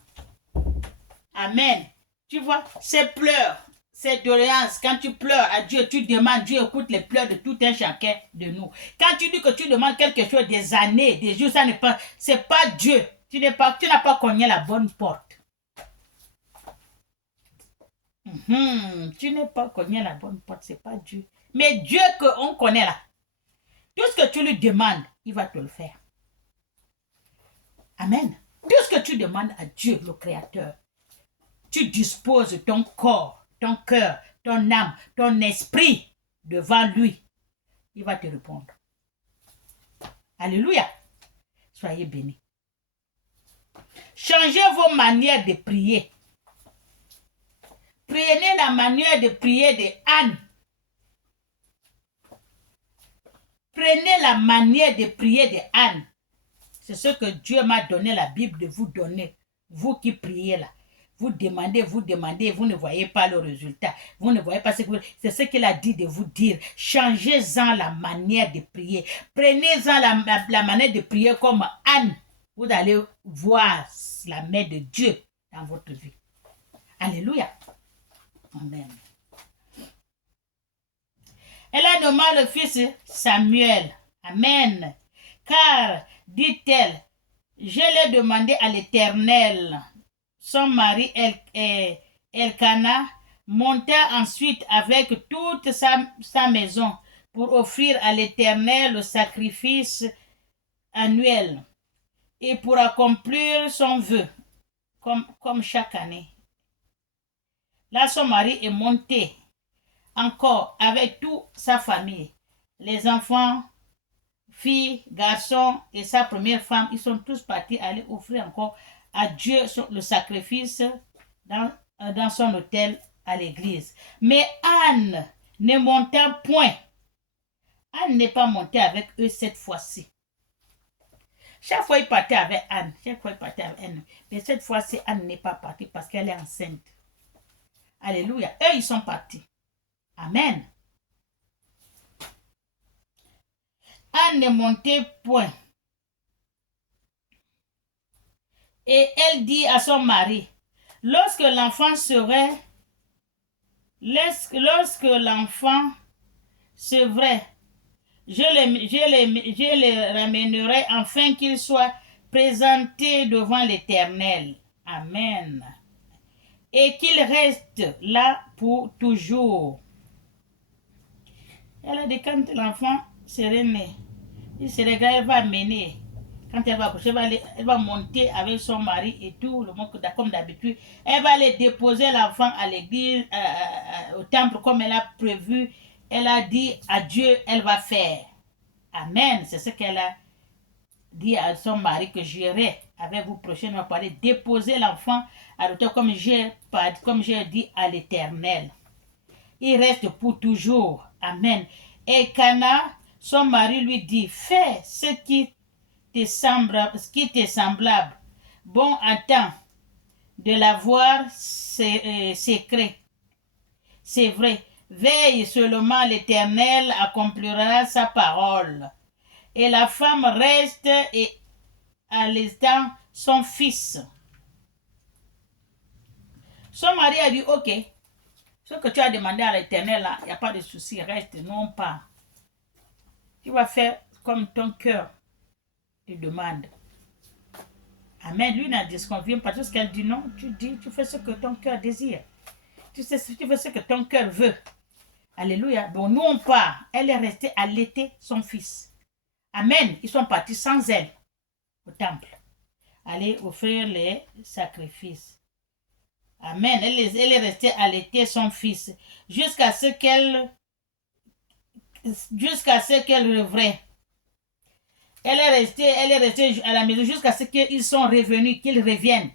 Amen. Tu vois, ces pleurs, ces doléances, quand tu pleures à Dieu, tu demandes, Dieu écoute les pleurs de tout un chacun de nous. Quand tu dis que tu demandes quelque chose des années, des jours, ça n'est pas, c'est pas Dieu. Tu n'as pas cogné la bonne porte. Tu n'es pas cogné la bonne porte, c'est pas Dieu. Mais Dieu qu'on connaît là, tout ce que tu lui demandes, il va te le faire. Amen. Tout ce que tu demandes à Dieu, le Créateur, tu disposes ton corps, ton cœur, ton âme, ton esprit devant lui. Il va te répondre. Alléluia. Soyez bénis. Changez vos manières de prier. Prenez la manière de prier de Anne. Prenez la manière de prier de Anne. C'est ce que Dieu m'a donné la Bible de vous donner. Vous qui priez là. Vous demandez, vous ne voyez pas le résultat. Vous ne voyez pas ce que c'est ce qu'il a dit de vous dire. Changez-en la manière de prier. Prenez-en la manière de prier comme Anne. Vous allez voir la main de Dieu dans votre vie. Alléluia. Amen. Elle a nommé le fils Samuel. Amen. Car, dit-elle, je l'ai demandé à l'Éternel. Son mari Elkana monta ensuite avec toute sa maison pour offrir à l'Éternel le sacrifice annuel et pour accomplir son vœu comme chaque année. Là, son mari est monté encore avec toute sa famille, les enfants, filles, garçons et sa première femme. Ils sont tous partis aller offrir encore à Dieu le sacrifice dans son hôtel à l'église. Mais Anne ne monta point. Anne n'est pas montée avec eux cette fois-ci. Chaque fois, il partait avec Anne. Chaque fois, il partait avec Anne. Mais cette fois-ci, Anne n'est pas partie parce qu'elle est enceinte. Alléluia. Eux, ils sont partis. Amen. Anne ne montait point. Et elle dit à son mari, lorsque l'enfant serait, lorsque l'enfant sevrait, je le ramènerai afin qu'il soit présenté devant l'Éternel. Amen. Et qu'il reste là pour toujours. Elle a dit quand l'enfant serait né, il serait grand, elle va mener. Quand elle va coucher, elle va monter avec son mari et tout, le monde comme d'habitude. Elle va aller déposer l'enfant à l'église, au temple comme elle a prévu. Elle a dit à Dieu, elle va faire. Amen. C'est ce qu'elle a dit à son mari, que j'irai avec vous prochainement pour aller déposer l'enfant à l'auteur comme j'ai dit à l'Éternel. Il reste pour toujours. Amen. Et Cana, son mari lui dit, fais ce qui t'est semblable. Bon, attends de l'avoir secret. C'est vrai. Veille seulement, l'Éternel accomplira sa parole. Et la femme reste et à l'instant son fils. Son mari a dit, ok, ce que tu as demandé à l'Éternel, là, il n'y a pas de souci, reste, non pas. Tu vas faire comme ton cœur te demande. Amen. Lui n'a disconvient pas tout ce qu'elle dit, non, tu fais ce que ton cœur désire. Tu fais ce que ton cœur veut. Alléluia. Bon, nous on part. Elle est restée allaiter son fils. Amen. Ils sont partis sans elle au temple. Aller offrir les sacrifices. Amen. Elle est restée allaiter son fils jusqu'à ce qu'elle revrait. Elle est restée à la maison jusqu'à ce qu'ils sont revenus, qu'ils reviennent.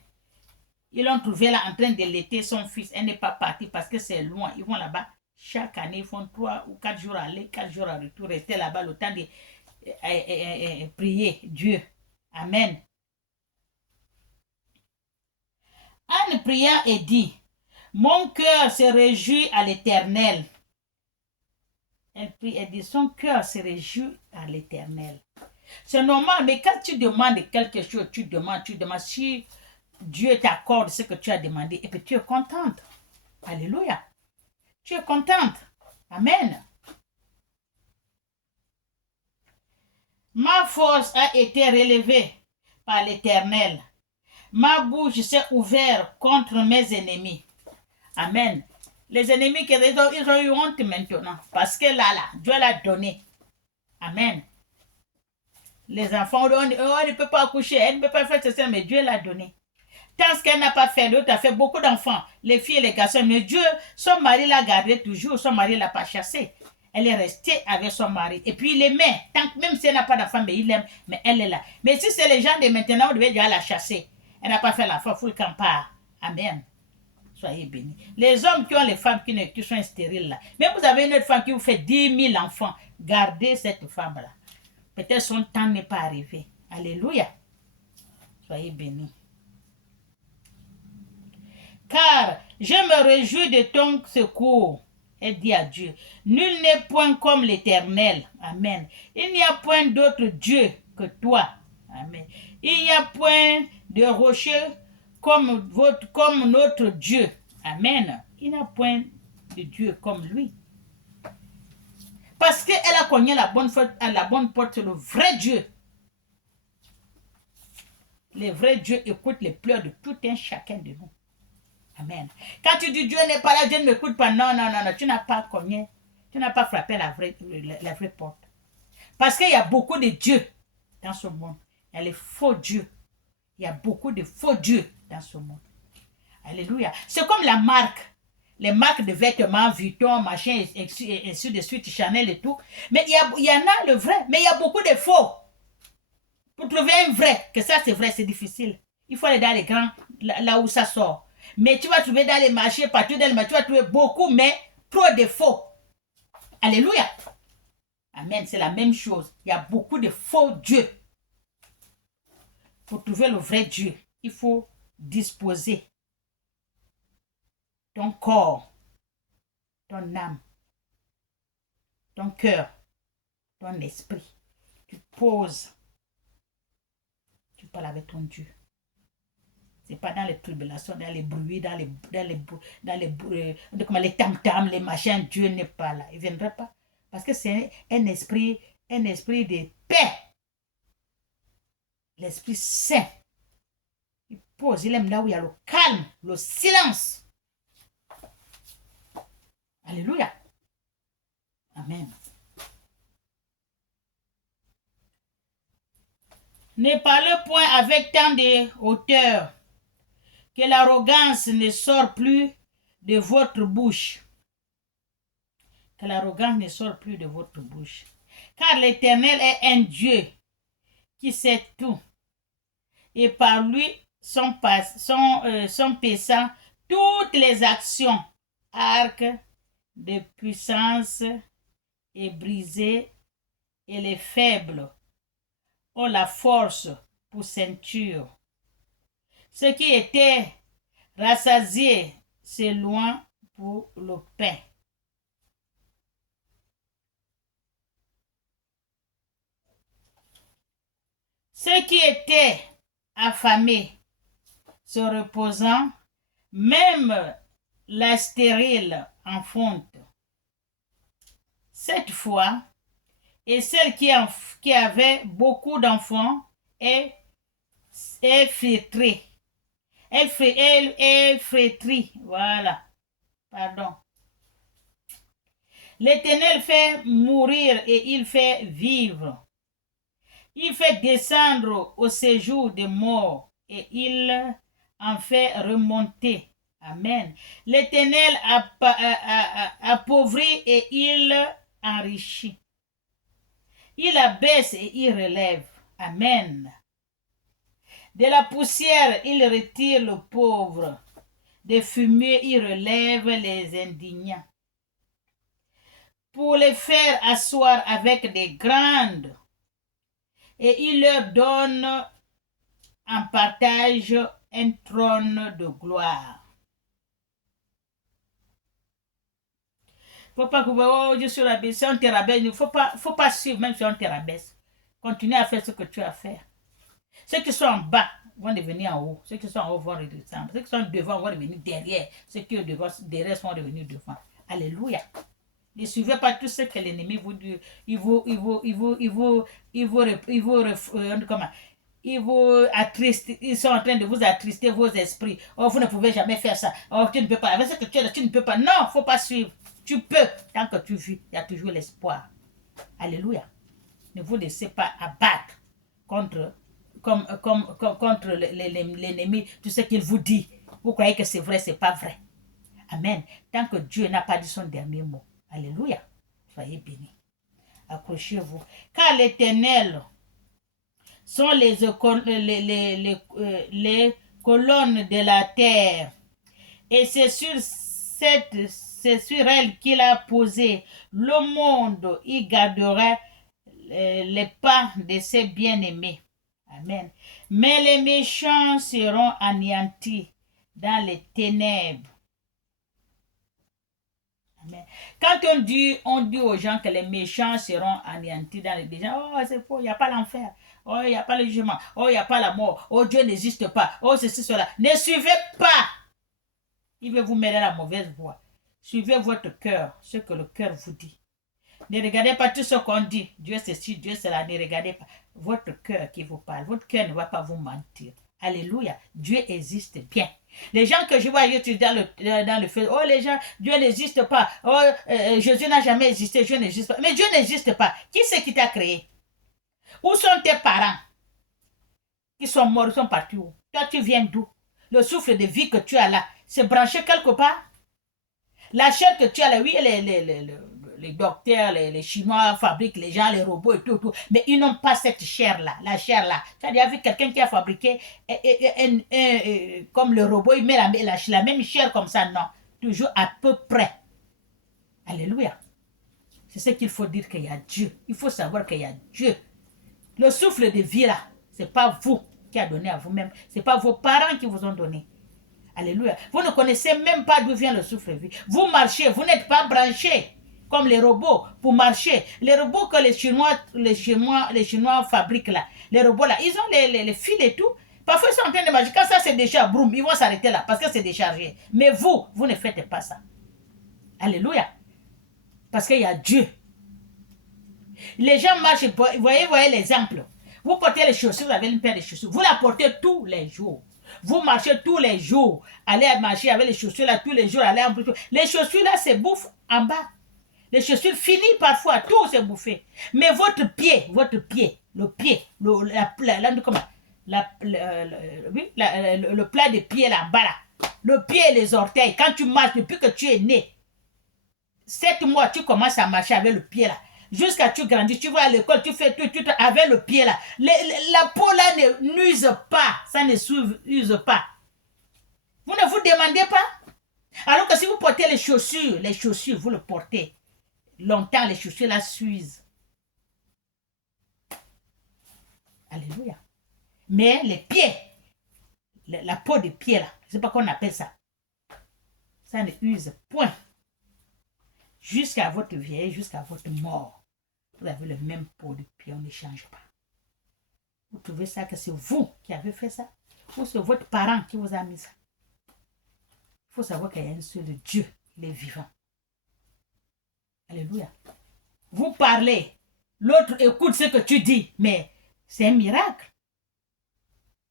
Ils l'ont trouvée là en train de laiter son fils. Elle n'est pas partie parce que c'est loin. Ils vont là-bas. Chaque année, ils font 3 ou 4 jours aller, 4 jours à retour, rester là-bas le temps de prier Dieu. Amen. Anne pria et dit, mon cœur se réjouit à l'Éternel. Elle prie et dit, son cœur se réjouit à l'Éternel. C'est normal, mais quand tu demandes quelque chose, tu demandes, si Dieu t'accorde ce que tu as demandé, et puis tu es contente. Alléluia. Tu es contente. Amen. Ma force a été relevée par l'Éternel. Ma bouche s'est ouverte contre mes ennemis. Amen. Les ennemis, ils ont eu honte maintenant. Parce que là, Dieu l'a donné. Amen. Les enfants, on ne peut pas accoucher, elle ne peut pas faire ça, mais Dieu l'a donné. Tant ce qu'elle n'a pas fait, l'autre a fait beaucoup d'enfants, les filles et les garçons. Mais Dieu, son mari l'a gardé toujours, son mari ne l'a pas chassée. Elle est restée avec son mari. Et puis il l'aimait, même si elle n'a pas d'enfant, mais il l'aime, mais elle est là. Mais si c'est les gens de maintenant, on devait déjà la chasser. Elle n'a pas fait l'enfant, il faut le campard. Amen. Soyez bénis. Les hommes qui ont les femmes qui sont stériles là, même vous avez une autre femme qui vous fait 10 000 enfants, gardez cette femme-là. Peut-être son temps n'est pas arrivé. Alléluia. Soyez bénis. Car je me réjouis de ton secours. Elle dit à Dieu, nul n'est point comme l'Éternel. Amen. Il n'y a point d'autre Dieu que toi. Amen. Il n'y a point de rocher comme notre Dieu. Amen. Il n'y a point de Dieu comme lui. Parce qu'elle a cogné la bonne porte, le vrai Dieu. Le vrai Dieu écoute les pleurs de tout un chacun de nous. Amen. Quand tu dis Dieu n'est pas là, Dieu ne m'écoute pas. Non, tu n'as pas cogné. Tu n'as pas frappé la vraie porte. Parce qu'il y a beaucoup de dieux dans ce monde. Il y a les faux dieux. Il y a beaucoup de faux dieux dans ce monde. Alléluia. C'est comme la marque. Les marques de vêtements, Vuitton, machin, et ainsi de suite, Chanel et tout. Mais il y en a le vrai, mais il y a beaucoup de faux. Pour trouver un vrai, que ça c'est vrai, c'est difficile. Il faut aller dans les grands, là où ça sort. Mais tu vas trouver dans les marchés, partout dans les marchés, tu vas trouver beaucoup, mais trop de faux. Alléluia. Amen, c'est la même chose. Il y a beaucoup de faux dieux. Pour trouver le vrai Dieu, il faut disposer ton corps, ton âme, ton cœur, ton esprit. Tu poses, tu parles avec ton Dieu. C'est pas dans les tribulations, dans les bruits, dans les tam-tams, les machins. Dieu n'est pas là. Il ne viendra pas. Parce que c'est un esprit de paix. L'Esprit Saint. Il pose, il aime là où il y a le calme, le silence. Alléluia. Amen. Ne parlez point avec tant de hauteur, que l'arrogance ne sort plus de votre bouche. Que l'arrogance ne sort plus de votre bouche. Car l'Éternel est un Dieu qui sait tout. Et par lui sont passant toutes les actions, arcs de puissance et brisés, et les faibles ont la force pour ceinture. Ceux qui étaient rassasiés s'éloignent pour le pain. Ceux qui étaient affamés se reposant, même la stérile en fonte. Cette fois, et celle qui avait beaucoup d'enfants est flétrie. Elle flétrie. Voilà. Pardon. L'Éternel fait mourir et il fait vivre. Il fait descendre au séjour des morts et il en fait remonter. Amen. L'Éternel appauvrit et il enrichit. Il abaisse et il relève. Amen. De la poussière, il retire le pauvre. Des fumiers, il relève les indignants. Pour les faire asseoir avec des grandes. Et il leur donne en partage un trône de gloire. Faut pas que je suis rabaissé, on te rabaisse. Il ne faut pas suivre, même si on te rabaisse. Continue à faire ce que tu as à faire. Ceux qui sont en bas vont devenir en haut. Ceux qui sont en haut vont redescendre. Ceux qui sont devant vont devenir derrière. Ceux qui sont derrière vont devenir devant. Alléluia. Ne suivez pas tout ce que l'ennemi vous dit. Il vous attriste, ils sont en train de vous attrister vos esprits. Oh, vous ne pouvez jamais faire ça. Oh, tu ne peux pas. Avec ce que tu as, tu ne peux pas. Non, il ne faut pas suivre. Tu peux. Tant que tu vis, il y a toujours l'espoir. Alléluia. Ne vous laissez pas abattre contre l'ennemi. Tout ce qu'il vous dit. Vous croyez que c'est vrai, ce n'est pas vrai. Amen. Tant que Dieu n'a pas dit son dernier mot. Alléluia. Soyez bénis. Accrochez-vous. Car l'Éternel sont les colonnes de la terre. Et c'est sur elle qu'il a posé le monde. Il gardera les pas de ses bien-aimés. Amen. Mais les méchants seront anéantis dans les ténèbres. Amen. Quand on dit aux gens que les méchants seront anéantis dans les gens, oh c'est faux, il n'y a pas l'enfer, oh il n'y a pas le jugement, oh il n'y a pas la mort, oh Dieu n'existe pas, oh ceci, cela. Ne suivez pas. Il veut vous mêler la mauvaise voie. Suivez votre cœur, ce que le cœur vous dit. Ne regardez pas tout ce qu'on dit. Dieu ceci, Dieu cela. Ne regardez pas. Votre cœur qui vous parle. Votre cœur ne va pas vous mentir. Alléluia. Dieu existe bien. Les gens que je vois dans le feu, oh les gens, Dieu n'existe pas. Oh, Jésus n'a jamais existé, Dieu n'existe pas. Mais Dieu n'existe pas. Qui c'est qui t'a créé? Où sont tes parents? Qui sont morts, ils sont partis où? Toi, tu viens d'où? Le souffle de vie que tu as là, c'est branché quelque part? La chair que tu as là, oui, les docteurs, les Chinois fabriquent les gens, les robots et tout. Mais ils n'ont pas cette chair-là, la chair-là. Tu as déjà vu quelqu'un qui a fabriqué comme le robot, il met la même chair comme ça? Non, toujours à peu près. Alléluia. C'est ce qu'il faut dire qu'il y a Dieu. Il faut savoir qu'il y a Dieu. Le souffle de vie là, ce n'est pas vous. qui a donné à vous-même. Ce n'est pas vos parents qui vous ont donné. Alléluia. Vous ne connaissez même pas d'où vient le souffle-vie. Vous marchez, vous n'êtes pas branchés comme les robots pour marcher. Les robots que les Chinois fabriquent là, les robots là, ils ont les fils et tout. Parfois, ils sont en train de marcher. Quand ça c'est déjà broum, ils vont s'arrêter là parce que c'est déchargé. Mais vous ne faites pas ça. Alléluia. Parce qu'il y a Dieu. Les gens marchent, voyez l'exemple. Vous portez les chaussures, vous avez une paire de chaussures. Vous la portez tous les jours. Vous marchez tous les jours. Allez marcher avec les chaussures là tous les jours. Allez en plus. Les chaussures là, c'est bouffe en bas. Les chaussures finissent parfois, tout c'est bouffé. Mais votre pied, le plat de pied là-bas là, le pied et les orteils, quand tu marches depuis que tu es né, 7 mois, tu commences à marcher avec le pied là. Jusqu'à tu grandis, tu vas à l'école, tu fais tout avec le pied là. La peau là ne n'use pas, ça ne s'use pas. Vous ne vous demandez pas? Alors que si vous portez les chaussures, vous le portez. Longtemps, les chaussures là s'usent. Alléluia. Mais les pieds, la peau des pieds là, je ne sais pas qu'on appelle ça. Ça ne use point. Jusqu'à votre vieillesse, jusqu'à votre mort. Vous avez le même pot de pied, on ne change pas. Vous trouvez ça que c'est vous qui avez fait ça? Ou c'est votre parent qui vous a mis ça? Il faut savoir qu'il y a un seul Dieu, il est vivant. Alléluia. Vous parlez, l'autre écoute ce que tu dis, mais c'est un miracle.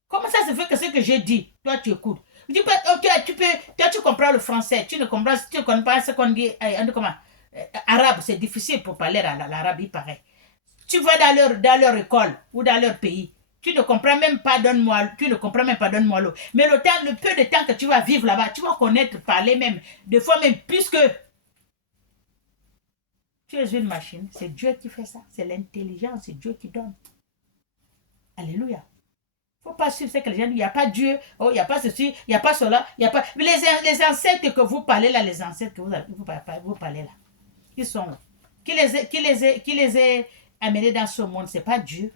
Comment ça se fait que ce que j'ai dit, toi tu écoutes? Toi tu comprends le français, tu ne comprends pas ce qu'on dit, comment? Arabe, c'est difficile pour parler à l'arabe, il paraît. Tu vas dans leur école ou dans leur pays, tu ne comprends même pas donne-moi l'eau. Mais le peu de temps que tu vas vivre là-bas, tu vas connaître, parler même, des fois même plus que tu es une machine. C'est Dieu qui fait ça, c'est l'intelligence, c'est Dieu qui donne. Alléluia. Il ne faut pas suivre ce que les gens disent. Il n'y a pas Dieu, oh, il n'y a pas ceci, il n'y a pas cela, il n'y a pas. Les ancêtres que vous parlez là, les ancêtres que vous parlez là, qui sont là, qui les a amenés dans ce monde, ce n'est pas Dieu.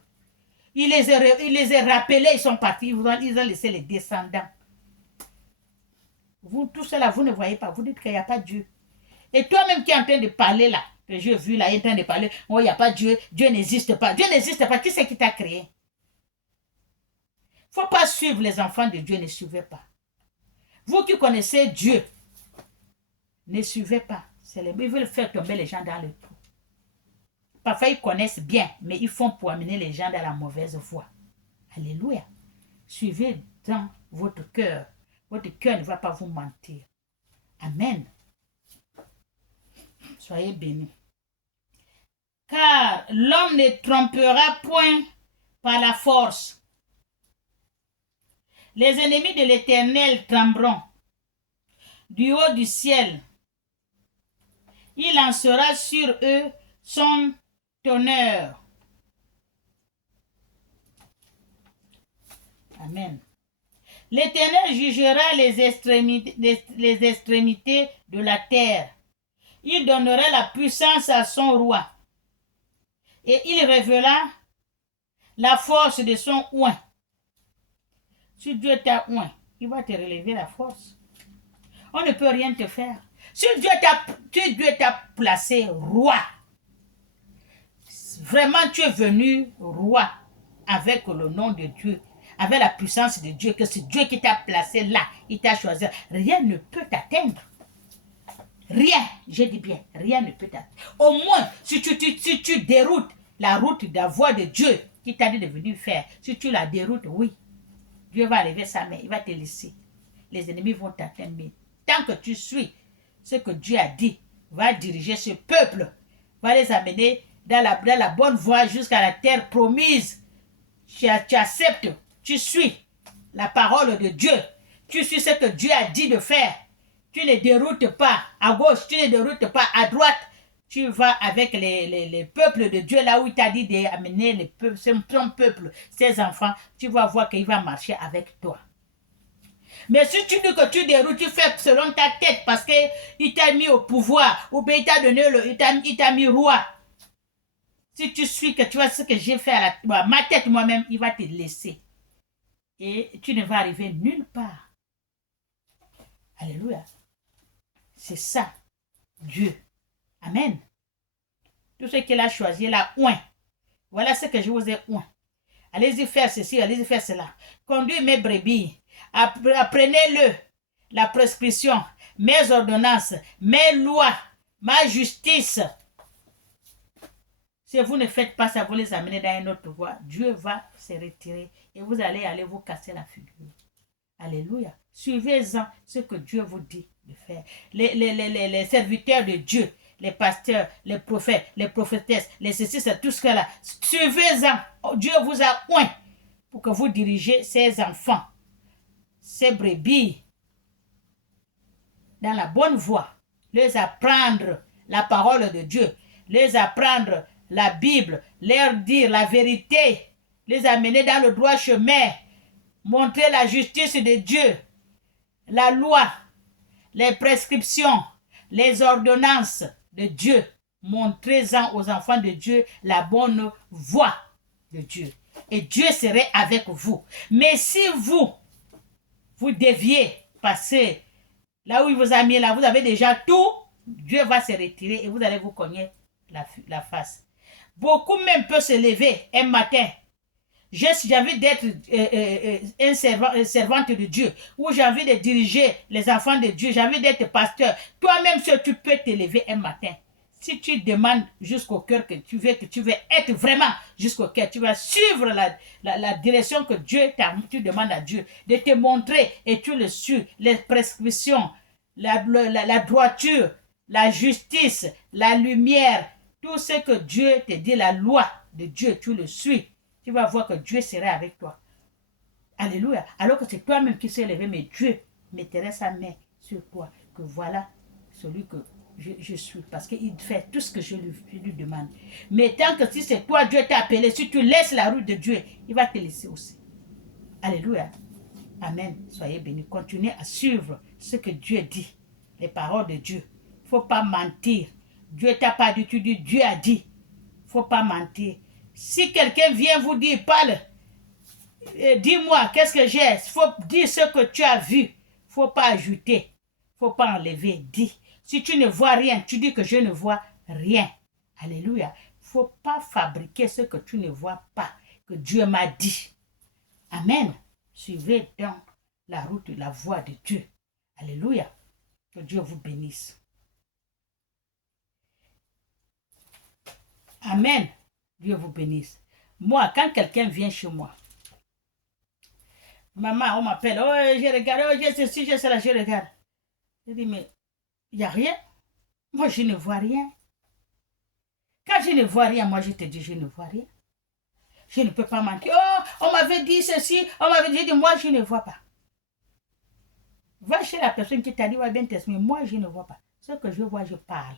Il les a rappelés, ils sont partis, ils ont laissé les descendants. Vous, tout cela, vous ne voyez pas, vous dites qu'il n'y a pas Dieu. Et toi-même qui es en train de parler là, que j'ai vu là, il est en train de parler, oh, il n'y a pas Dieu, Dieu n'existe pas. Dieu n'existe pas, qui c'est qui t'a créé? Il ne faut pas suivre les enfants de Dieu, ne suivez pas. Vous qui connaissez Dieu, ne suivez pas. Ils veulent faire tomber les gens dans le trou. Parfois, ils connaissent bien, mais ils font pour amener les gens dans la mauvaise voie. Alléluia. Suivez dans votre cœur. Votre cœur ne va pas vous mentir. Amen. Soyez bénis. Car l'homme ne trompera point par la force. Les ennemis de l'Éternel trembleront du haut du ciel. Il lancera sur eux son tonnerre. Amen. L'Éternel jugera les extrémités de la terre. Il donnera la puissance à son roi. Et il révéla la force de son oint. Si Dieu t'a oint, il va te relever la force. On ne peut rien te faire. Si Dieu t'a placé roi, vraiment tu es venu roi avec le nom de Dieu, avec la puissance de Dieu, que c'est Dieu qui t'a placé là, il t'a choisi. Rien ne peut t'atteindre. Rien, je dis bien, rien ne peut t'atteindre. Au moins, si tu déroutes la route de la voie de Dieu qui t'a dit de venir faire, si tu la déroutes, oui, Dieu va lever sa main, il va te laisser. Les ennemis vont t'atteindre. Mais tant que tu suis ce que Dieu a dit, va diriger ce peuple, va les amener dans la bonne voie jusqu'à la terre promise. Tu acceptes, tu suis la parole de Dieu, tu suis ce que Dieu a dit de faire. Tu ne déroutes pas à gauche, tu ne déroutes pas à droite. Tu vas avec les peuples de Dieu là où il t'a dit d'amener son peuple, ses enfants. Tu vas voir qu'il va marcher avec toi. Mais si tu dis que tu déroutes, tu fais selon ta tête parce qu'il t'a mis au pouvoir ou bien il t'a donné il t'a mis roi. Si tu suis que tu vois ce que j'ai fait à ma tête moi-même, il va te laisser. et tu ne vas arriver nulle part. Alléluia. C'est ça, Dieu. Amen. Tout ce qu'il a choisi, il a oint. Voilà ce que je vous ai oint. Allez-y faire ceci, allez-y faire cela. Conduis mes brebis. Apprenez-le. La prescription, mes ordonnances, mes lois, ma justice. Si vous ne faites pas ça, vous les amenez dans une autre voie. Dieu va se retirer et vous allez aller vous casser la figure. Alléluia. Suivez-en ce que Dieu vous dit de faire. Les serviteurs de Dieu, les pasteurs, les prophètes, les prophétesses, les ceci, c'est tout ce que là. Suivez-en. Dieu vous a oint pour que vous dirigez ces enfants, ces brebis, dans la bonne voie. Les apprendre la parole de Dieu. Les apprendre la Bible. Leur dire la vérité. Les amener dans le droit chemin. Montrer la justice de Dieu. La loi. Les prescriptions. Les ordonnances de Dieu. Montrez-en aux enfants de Dieu la bonne voie de Dieu. Et Dieu serait avec vous. Mais si vous deviez passer là où il vous a mis, là, vous avez déjà tout, Dieu va se retirer et vous allez vous cogner la face. Beaucoup même peuvent se lever un matin. J'ai envie d'être une servante de Dieu, ou j'ai envie de diriger les enfants de Dieu, j'ai envie d'être pasteur. Toi-même, tu peux te lever un matin. Si tu demandes jusqu'au cœur que tu veux être vraiment jusqu'au cœur, tu vas suivre la direction que Dieu tu demandes à Dieu, de te montrer et tu le suis, les prescriptions, la droiture, la justice, la lumière, tout ce que Dieu te dit, la loi de Dieu, tu le suis. Tu vas voir que Dieu sera avec toi. Alléluia. Alors que c'est toi-même qui s'est levé, mais Dieu mettrait sa main sur toi, que voilà celui que je suis, parce qu'il fait tout ce que je lui demande. Mais tant que si c'est toi, Dieu t'a appelé, si tu laisses la route de Dieu, il va te laisser aussi. Alléluia. Amen. Soyez bénis. Continuez à suivre ce que Dieu dit, les paroles de Dieu. Il ne faut pas mentir. Dieu t'a pas dit, tu dis, Dieu a dit. Il ne faut pas mentir. Si quelqu'un vient vous dire, parle, dis-moi, qu'est-ce que j'ai? Il faut dire ce que tu as vu. Il ne faut pas ajouter. Il ne faut pas enlever. Dis. Si tu ne vois rien, tu dis que je ne vois rien. Alléluia. Il ne faut pas fabriquer ce que tu ne vois pas, que Dieu m'a dit. Amen. Suivez donc la route de la voie de Dieu. Alléluia. Que Dieu vous bénisse. Amen. Dieu vous bénisse. Moi, quand quelqu'un vient chez moi, maman, on m'appelle, oh, je regarde, oh, j'ai ceci, j'ai cela, je regarde. Je dis, mais il n'y a rien. Moi, je ne vois rien. Quand je ne vois rien, moi, je te dis, je ne vois rien. Je ne peux pas mentir. Oh, on m'avait dit ceci, on m'avait dit, moi, je ne vois pas. Va chez la personne qui t'a dit, ouais, bien mais moi, je ne vois pas. Ce que je vois, je parle.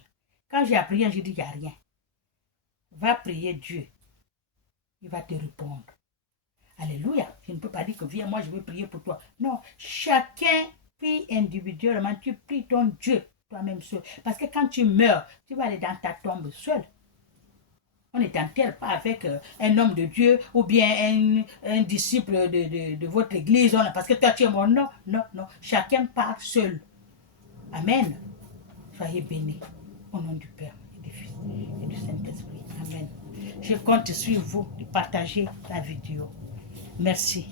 Quand j'ai appris, je dis, il n'y a rien. Va prier Dieu. Il va te répondre. Alléluia. Je ne peux pas dire que viens, moi, je vais prier pour toi. Non, chacun prie individuellement. Tu pries ton Dieu, toi-même seul. Parce que quand tu meurs, tu vas aller dans ta tombe seul. On ne t'enterre pas avec un homme de Dieu ou bien un disciple de votre église. Parce que toi, tu es mort. Non, non, non. Chacun part seul. Amen. Soyez bénis. Au nom du Père et du Fils et du Saint-Esprit. Amen. Je compte sur vous de partager la vidéo. Merci.